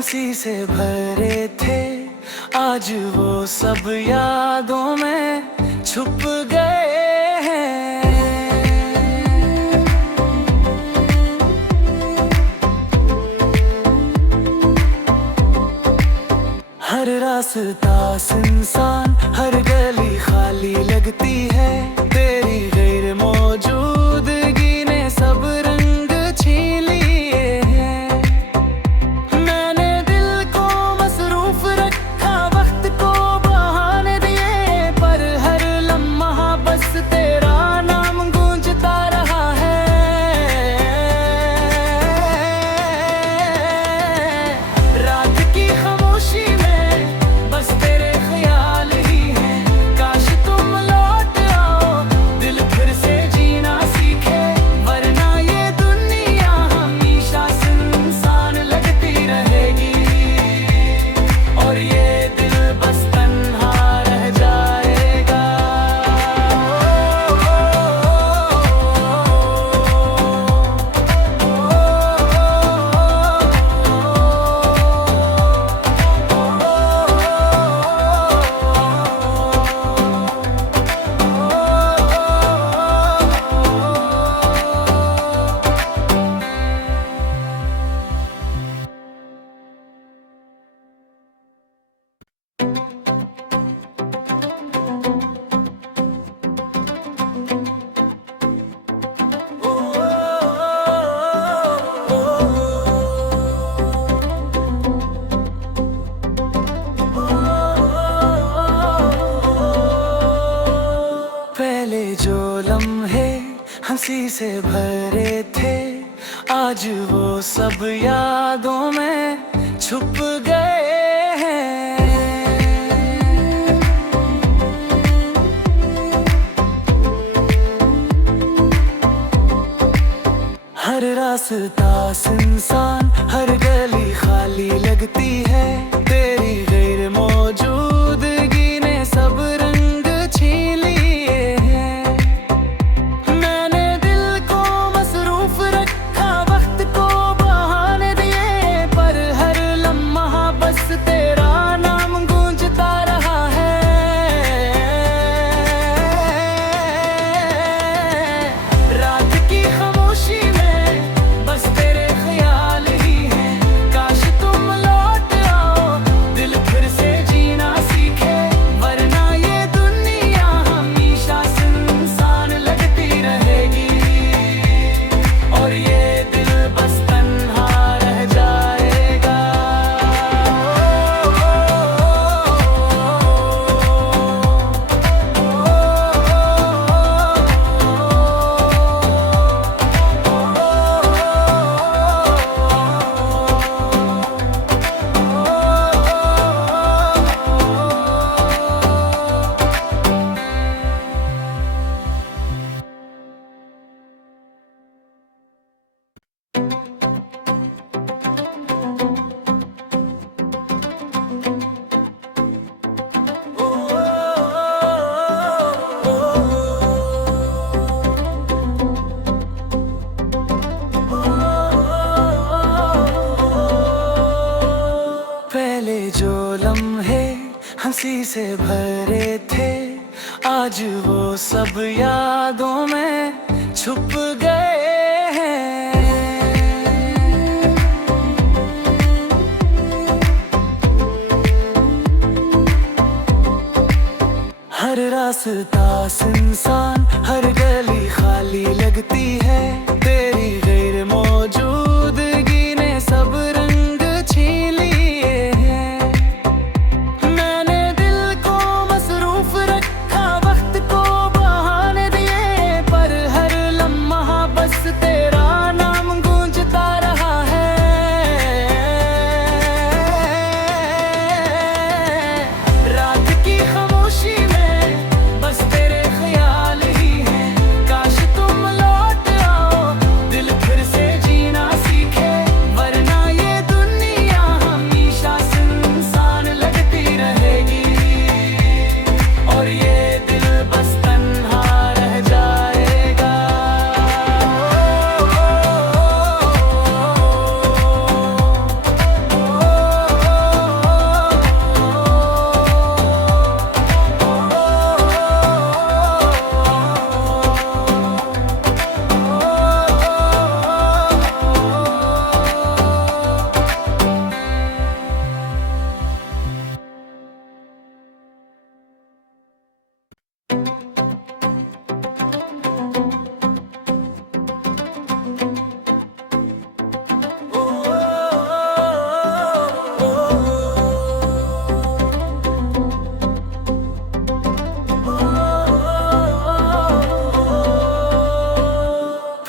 हंसी से भरे थे, आज वो सब यादों में छुप गए हैं। हर रास्ता सुनसान, हर गली खाली लगती है। तेरी गैर मौजूदगी ने सब रंग छीन लिए हैं। मैंने दिल को मसरूफ रखा, वक्त को बहाने दिए, पर हर लम्हा बस तेरा नाम गूंजता रहा है। रात की खामोशी में बस तेरे ख्याल ही हैं। काश तुम लौट आओ, दिल फिर से जीना सीखे, वरना ये दुनिया हमेशा सुनसान लगती रहेगी, और ये दिल बस तन्हा रह जाएगा। पहले जो लम्हे हंसी से भरे थे, आज वो सब यादों में छुप गए हैं। हर रास्ता सुनसान, हर गली खाली लगती है। तेरी गैर मौजूदगी ने सब रंग छीन लिए हैं। मैंने दिल को मसरूफ रखा, वक्त को बहाने दिए, पर हर लम्हा बस तेरा नाम गूंजता रहा है। रात की खामोशी में बस तेरे ख्याल ही हैं। काश तुम लौट आओ, दिल फिर से जीना सीखे, वरना ये दुनिया हमेशा सुनसान लगती रहेगी, और ये दिल बस तन्हा रह जाएगा। पहले जो लम्हे हंसी से भरे थे, आज वो सब यादों में छुप गए हैं। हर रास्ता सुनसान, हर गली खाली लगती है। तेरी गैर मौजूदगी ने सब रंग छीन लिए हैं। मैंने दिल को मसरूफ रखा, वक्त को बहाने दिए, पर हर लम्हा बस तेरा नाम गूंजता रहा है। रात की खामोशी में बस तेरे ख्याल ही हैं।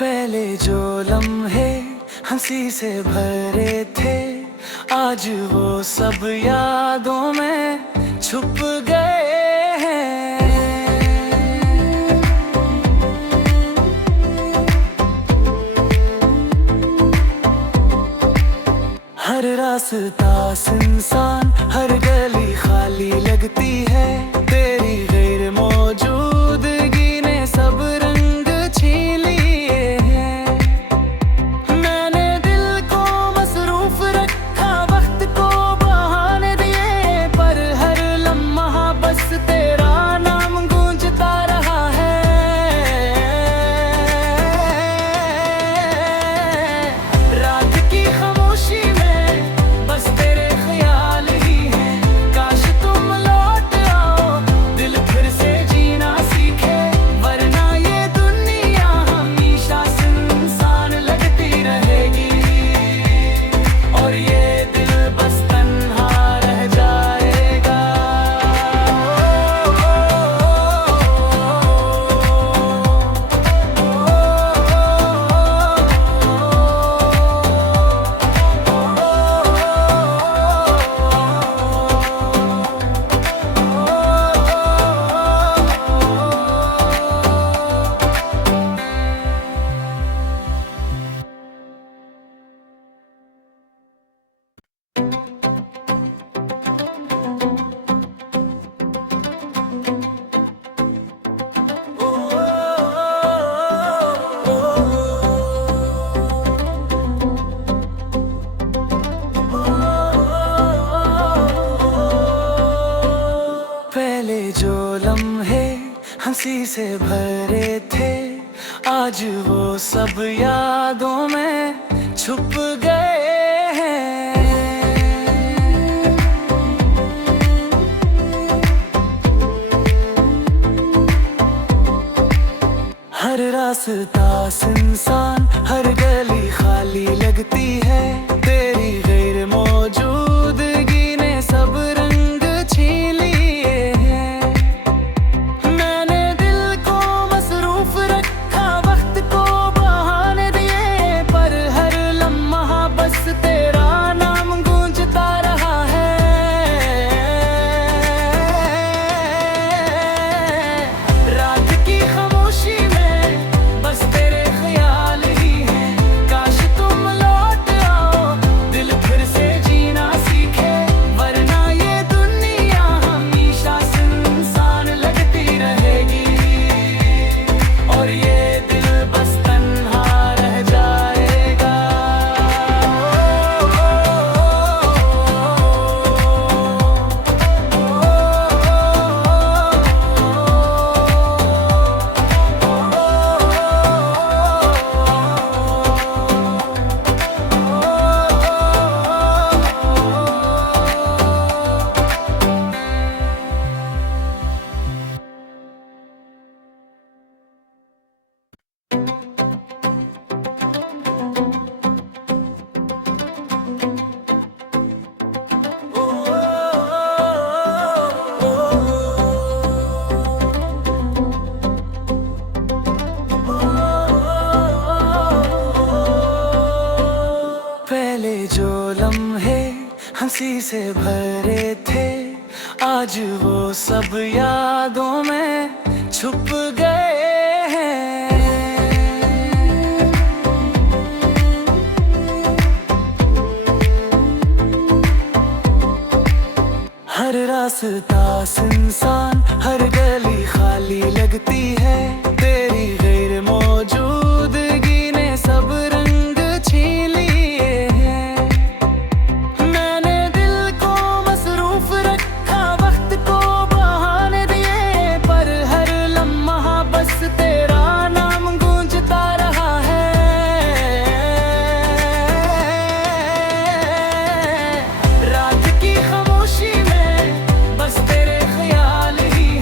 पहले जो लम्हे हंसी से भरे थे, आज वो सब यादों में छुप गए हैं। हर रास्ता सुनसान, हर गली खाली लगती है, तेरी गैर मौजूदगी ने सब रंग छीन लिए हैं। मैंने दिल को मसरूफ रखा, वक्त को बहाने दिए, पर हर लम्हा बस तेरा नाम गूंजता रहा है। रात की खामोशी में बस तेरे ख्याल ही हैं, काश तुम लौट आओ, दिल फिर से जीना सीखे, वरना ये दुनिया हमेशा सुनसान लगती रहेगी, और ये दिल बस तन्हा रह जाएगा। पहले जो लम्हे हंसी से भरे थे, आज वो सब यादों में छुप गए हैं। हर रास्ता सुनसान, हर गली खाली लगती है, तेरी गैर मौजूदगी ने सब रंग छीन लिए हैं। मैंने दिल को मसरूफ रखा, वक्त को बहाने दिए, पर हर लम्हा बस तेरा नाम गूंजता रहा है। रात की खामोशी में बस तेरे ख्याल ही हैं, काश तुम लौट आओ, दिल फिर से जीना सीखे, वरना ये दुनिया हमेशा सुनसान लगती रहेगी, और ये दिल बस तन्हा रह जाएगा। पहले जो लम्हे हंसी से भरे थे, आज वो सब यादों में छुप गए हैं। हर रास्ता सुनसान, हर गली खाली लगती है, तेरी गैर मौजूदगी ने सब रंग छीन लिए हैं। मैंने दिल को मसरूफ रखा, वक्त को बहाने दिए, पर हर लम्हा बस तेरा नाम गूंजता रहा है। रात की खामोशी में बस तेरे ख्याल ही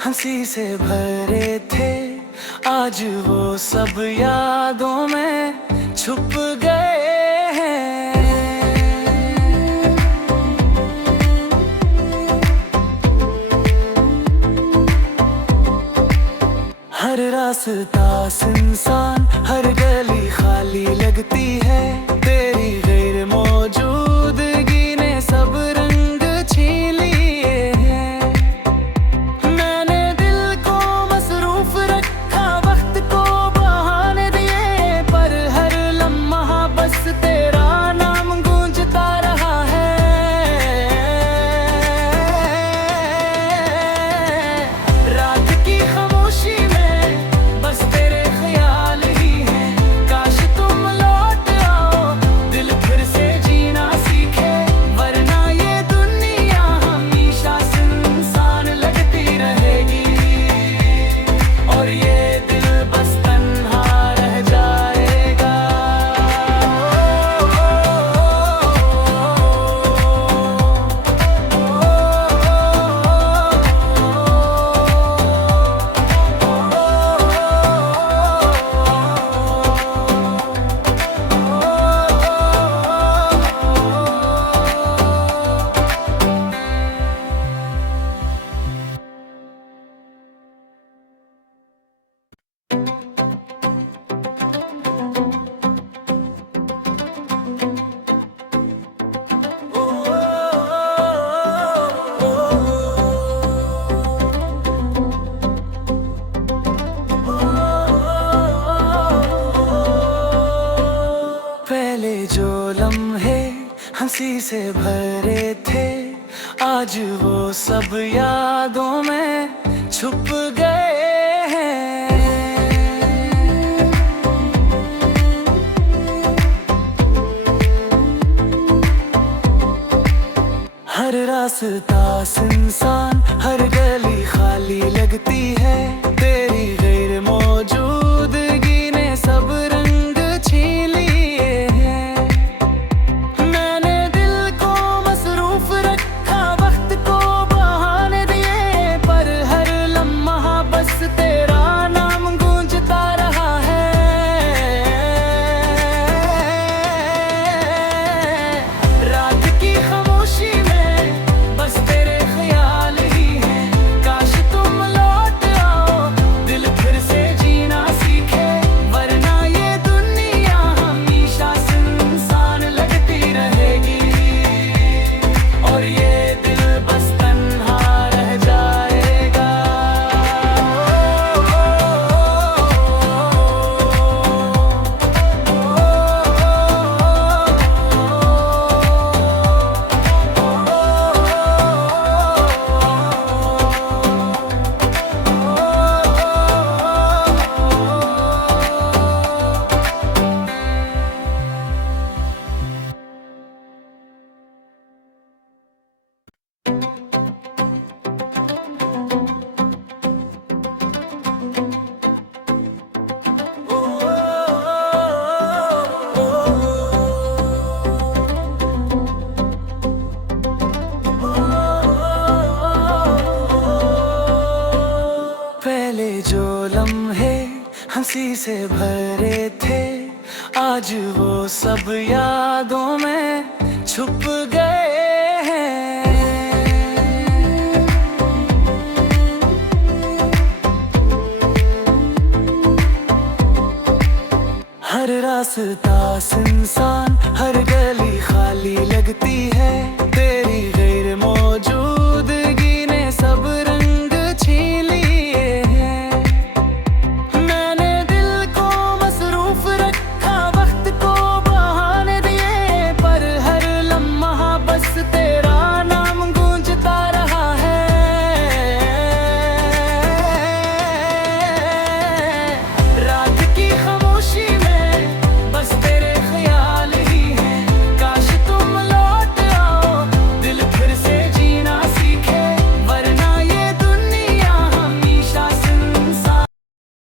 हंसी से भरे थे, आज वो सब यादों में छुप गए हैं। हर रास्ता सुनसान, हर गली खाली लगती है, तेरी गैर मौजूदगी ने सब रंग छीन लिए हैं। मैंने दिल को मसरूफ रखा, वक्त को बहाने दिए, पर हर लम्हा बस तेरा नाम गूंजता रहा है। रात की खामोशी में बस तेरे ख्याल ही हैं, काश तुम लौट आओ, दिल फिर से जीना सीखे, वरना ये दुनिया हमेशा सुनसान लगती रहेगी, और ये दिल बस तन्हा रह जाएगा। पहले जो लम्हे हंसी से भरे थे, आज वो सब यादों में छुप गए हैं। हर रास्ता सुनसान, हर गली खाली लगती है, तेरी गैर मौजूदगी ने सब रंग छीन लिए हैं। मैंने दिल को मसरूफ रखा, वक्त को बहाने दिए, पर हर लम्हा बस तेरा नाम गूंजता रहा है। रात की खामोशी में बस तेरे ख्याल ही हैं, काश तुम लौट आओ, दिल फिर से जीना सीखे, वरना ये दुनिया हमेशा सुनसान लगती रहेगी, और ये दिल बस तन्हा रह जाएगा। पहले जो लम्हे हंसी से भरे थे, आज वो सब यादों में छुप गए हैं। हर रास्ता सुनसान, हर गली खाली लगती है,